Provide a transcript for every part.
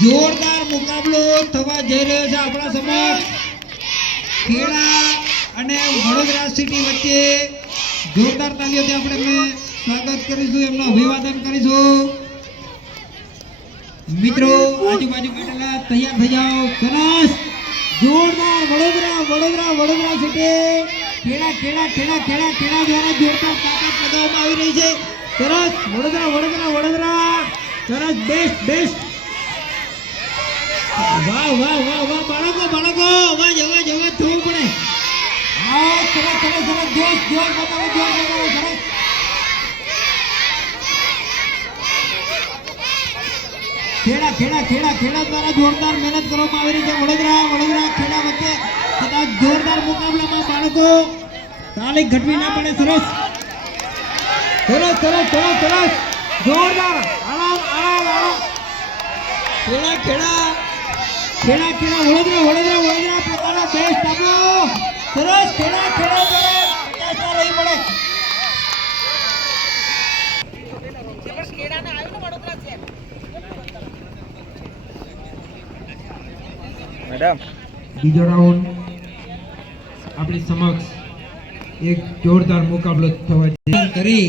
જોરદાર મુકાબલો થવા જઈ રહ્યો છે આપણા સમક્ષ ખેડા અને વડોદરા સિટી વચ્ચે જોરદાર તાલીઓથી આપણે સ્વાગત કરીશું, એમનું અભિવાદન કરીશું। મિત્રો આજુબાજુ બેઠેલા તૈયાર થઈ જાઓ। સરસ જોરદાર વડોદરા સિટી ખેડા દ્વારા જોરદાર તાકાત લગાવવામાં આવી રહી છે। સરસ વડોદરા સરસ બેસ્ટ વાહ બાળકો અવાજ થવું પડે। હા સરસ જોશ બતાવો સરસ। ખેડા દ્વારા જોરદાર મહેનત કરવામાં આવી રહી છે। વડોદરા ખેડા વચ્ચે કદાચ જોરદાર મુકાબલામાં બાળકો તાલીમ ઘટવી ના પડે। સરસ જોરદાર આરામ ખેડા વડોદરા પોતાના બેસ્ટ આપો। સરસ ખેડા રહી પડે। મેડમ બીજો રાઉન્ડ આપણી સમક્ષ એક જોરદાર મુકાબલો થવા કરી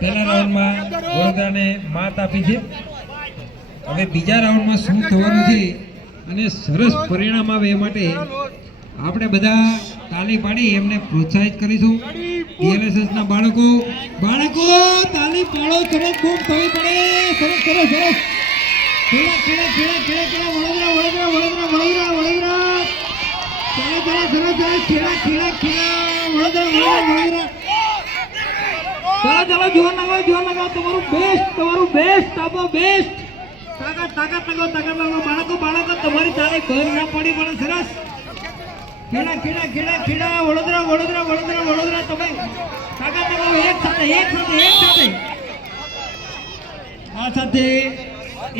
પહેલા રાઉન્ડમાં વડોદરાને માત આપી છે। હવે બીજા રાઉન્ડમાં શું થવાનું છે અને સરસ પરિણામ આવે એ માટે આપણે બધા તાળી પાડી એમને પ્રોત્સાહિત કરીશું। ડીએલએસએસ ના બાળકો તાળી પાડો, સરસ ખૂબ થવી પડે। સરસ ખેડા વડોદરા જોર લગાવો તમારું બેસ્ટ આપો। બેસ્ટ તાકાત લગાવો બાળકો તમારી તાળી બંધ ના પડી પડે। સરસ ખેડા વડોદરા તમે તાકાત લગાવો એક સાથે આ સાથે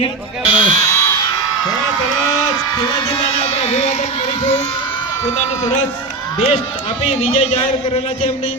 એક ખેડા જિલ્લાને આપણે અભિવાદન કરીશું। પોતાનું સરસ બેસ્ટ આપી વિજય જાહેર કરેલા છે એમને।